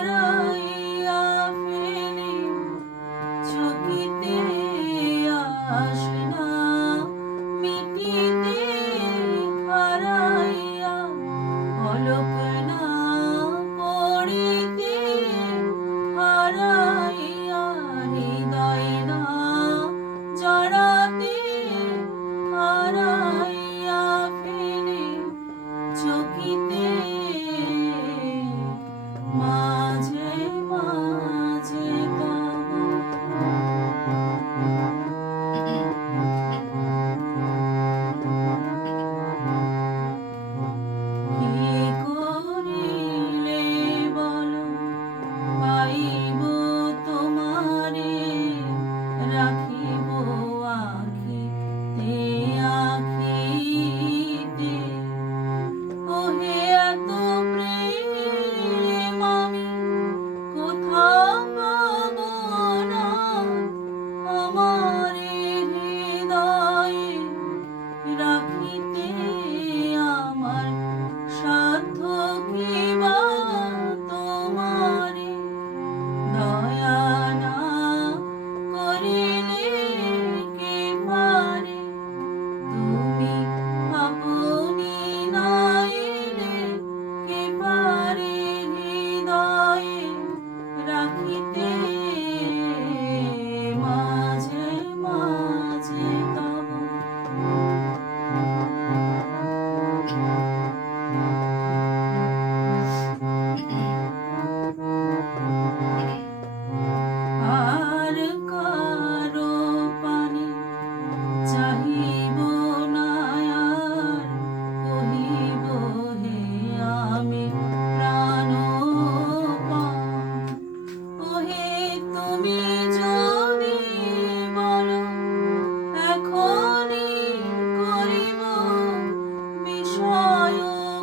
Oh.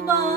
Bye.